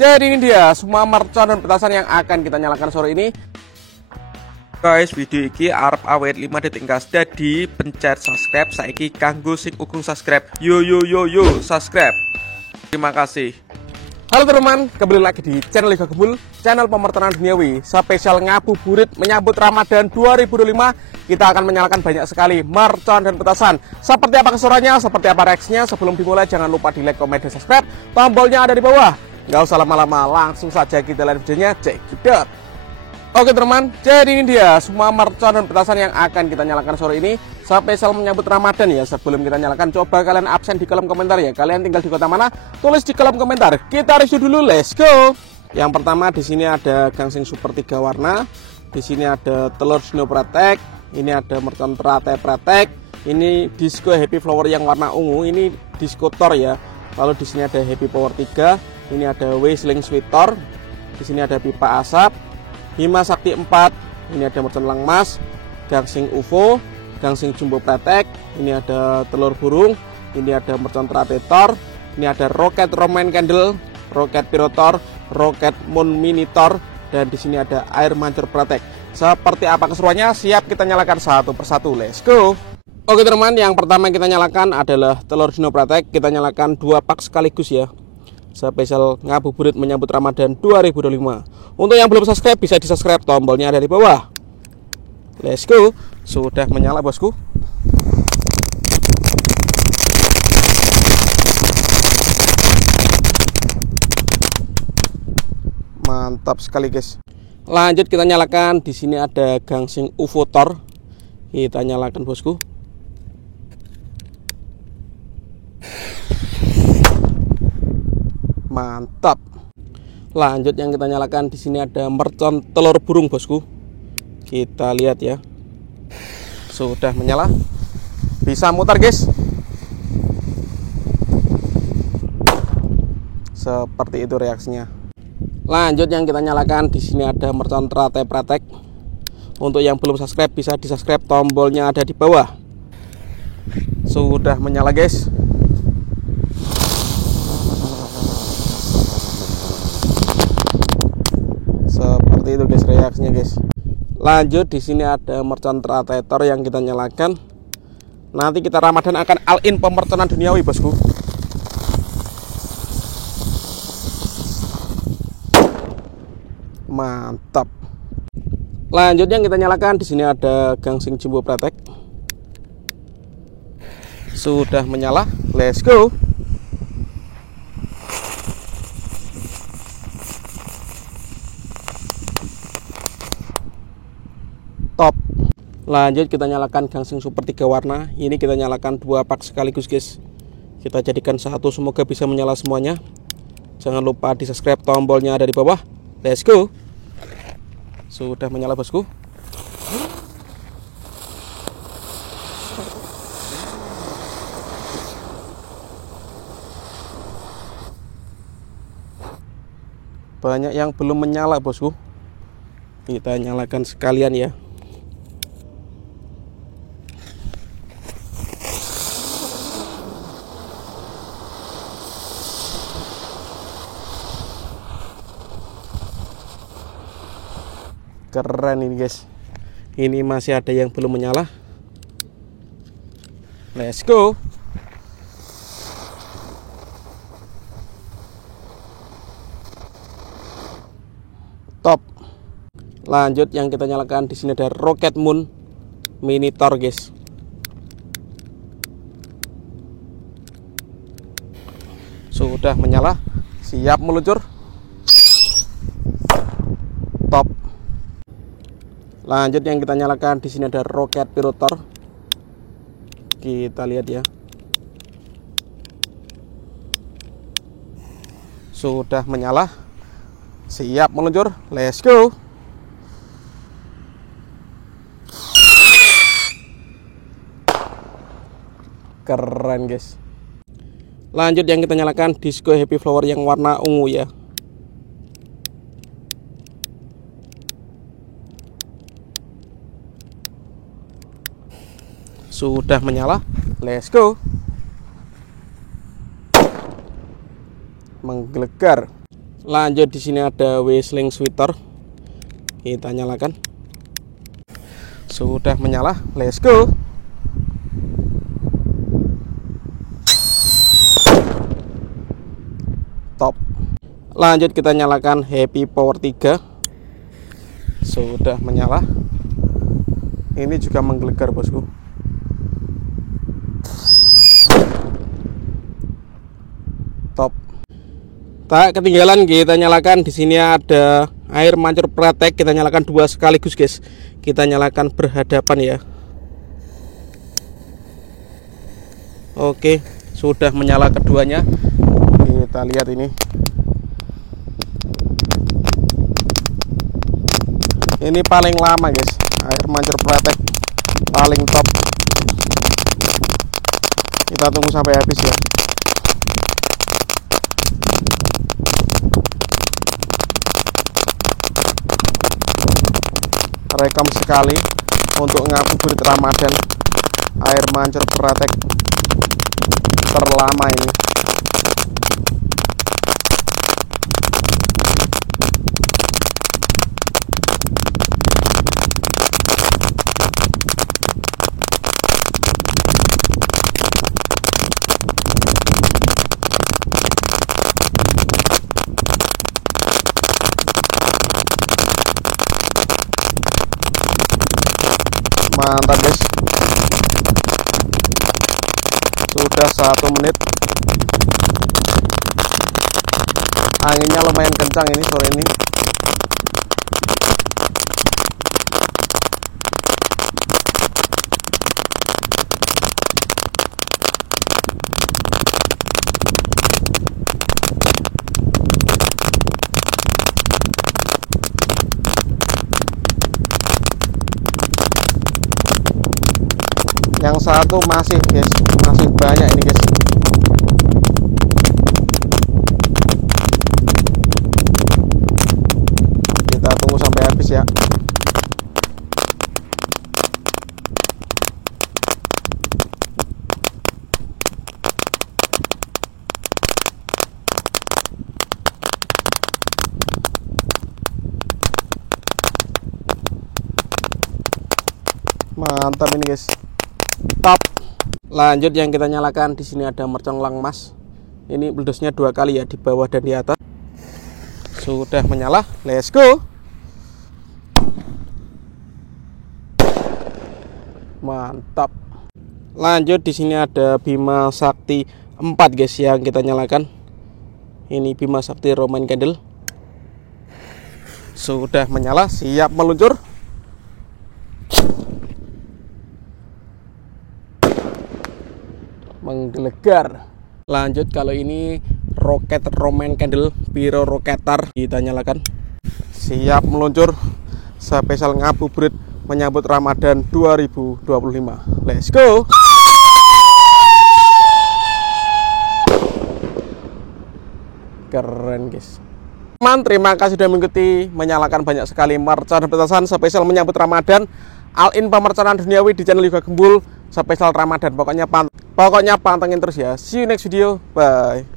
Jadi ini dia semua mercon dan petasan yang akan kita nyalakan sore ini. Guys, video iki arep awet 5 detik gas. Jadi pencet subscribe saiki kanggo sing ukung subscribe. Yo subscribe. Terima kasih. Halo teman-teman, kembali lagi di channel Liga Gebul, channel pemertanan duniawi. Spesial ngabuburit menyambut Ramadan 2025. Kita akan menyalakan banyak sekali mercon dan petasan. Seperti apa keseruannya, seperti apa reaksinya. Sebelum dimulai jangan lupa di like, komen, dan subscribe. Tombolnya ada di bawah. Nggak usah lama-lama, langsung saja kita lihat videonya. Check it out. Oke teman, jadi ini dia semua mercon dan petasan yang akan kita nyalakan sore ini. Spesial menyambut Ramadan ya. Sebelum kita nyalakan, coba kalian absen di kolom komentar ya. Kalian tinggal di kota mana? Tulis di kolom komentar. Kita review dulu, let's go. Yang pertama di sini ada gangsing super 3 warna. Di sini ada telur Snow Pratek. Ini ada mercon Pratek. Ini disco Happy Flower yang warna ungu. Ini disco Tor ya. Lalu di sini ada Happy Power 3. Ini ada Whistling Sweet Tor. Di sini ada pipa asap. Bima Sakti 4. Ini ada mercon Langmas, gangsing UFO, gangsing Jumbo Pratek. Ini ada telur burung. Ini ada mercon Tor. Ini ada Roket Roman Candle, Roket Pirotor, Roket Moon Minitor, dan di sini ada air mancur Pratek. Seperti apa keseruannya? Siap kita nyalakan satu persatu. Let's go. Oke teman, yang pertama kita nyalakan adalah telur Snow Pratek. Kita nyalakan 2 pak sekaligus ya. Spesial ngabuburit menyambut Ramadan 2025. Untuk yang belum subscribe bisa di subscribe, tombolnya ada di bawah. Let's go. Sudah menyala bosku. Mantap sekali guys. Lanjut kita nyalakan. Di sini ada gangsing UFO Tor. Kita nyalakan bosku. Mantap. Lanjut yang kita nyalakan, di sini ada mercon telur burung bosku. Kita lihat ya. Sudah menyala. Bisa mutar guys. Seperti itu reaksinya. Lanjut yang kita nyalakan, di sini ada mercon Pratek. Untuk yang belum subscribe bisa di subscribe, tombolnya ada di bawah. Sudah menyala guys. Seperti itu guys reaksinya guys. Lanjut di sini ada mercon Tor yang kita nyalakan. Nanti kita Ramadan akan all in pemerconan duniawi bosku. Mantap. Lanjut yang kita nyalakan, di sini ada gangsing Jumbo Pratek. Sudah menyala. Let's go. Top. Lanjut kita nyalakan gangsing super 3 warna. Ini kita nyalakan 2 pak sekaligus guys. Kita jadikan satu, semoga bisa menyala semuanya. Jangan lupa di subscribe, tombolnya ada di bawah. Let's go. Sudah menyala bosku. Banyak yang belum menyala bosku. Kita nyalakan sekalian ya. Keren ini guys. Ini masih ada yang belum menyala. Let's go. Top. Lanjut yang kita nyalakan, di sini ada Roket Moon Minitor guys. Sudah menyala, siap meluncur. Top. Lanjut yang kita nyalakan, di sini ada Roket Pirotor. Kita lihat ya. Sudah menyala, siap meluncur. Let's go. Keren guys. Lanjut yang kita nyalakan, disco Happy Flower yang warna ungu ya. Sudah menyala. Let's go. Menggelegar. Lanjut, di sini ada Whistling Sweater. Kita nyalakan. Sudah menyala, let's go. Top. Lanjut kita nyalakan Happy Power 3. Sudah menyala. Ini juga menggelegar, bosku. Top. Tak ketinggalan, kita nyalakan. Di sini ada air mancur pratek. Kita nyalakan 2 sekaligus, guys. Kita nyalakan berhadapan ya. Oke, sudah menyala keduanya. Kita lihat ini. Ini paling lama, guys. Air mancur pratek paling top. Kita tunggu sampai habis ya. Rekom sekali untuk ngabuburit Ramadan, air mancur pratek terlama ini. Mantap, guys. Sudah 1 menit. Anginnya lumayan kencang ini sore ini. Yang satu masih, guys, masih banyak ini, guys. Kita tunggu sampai habis ya. Mantap ini, guys. Top. Lanjut yang kita nyalakan, di sini ada mercon lang emas. Ini beledosnya 2 kali ya, di bawah dan di atas. Sudah menyala, let's go. Mantap. Lanjut, di sini ada Bima Sakti 4, guys, yang kita nyalakan. Ini Bima Sakti Roman Candle. Sudah menyala, siap meluncur. Menggelegar. Lanjut, kalau ini roket Roman Candle Piro Roketar, kita nyalakan. Siap meluncur. Spesial ngabuburit menyambut Ramadan 2025. Let's go. Keren, guys. Terima kasih sudah mengikuti. Menyalakan banyak sekali mercon dan petasan spesial menyambut Ramadan. All-in pemerconan duniawi di channel Yoga Gembul spesial Ramadan. Pokoknya pantengin terus ya. See you next video. Bye.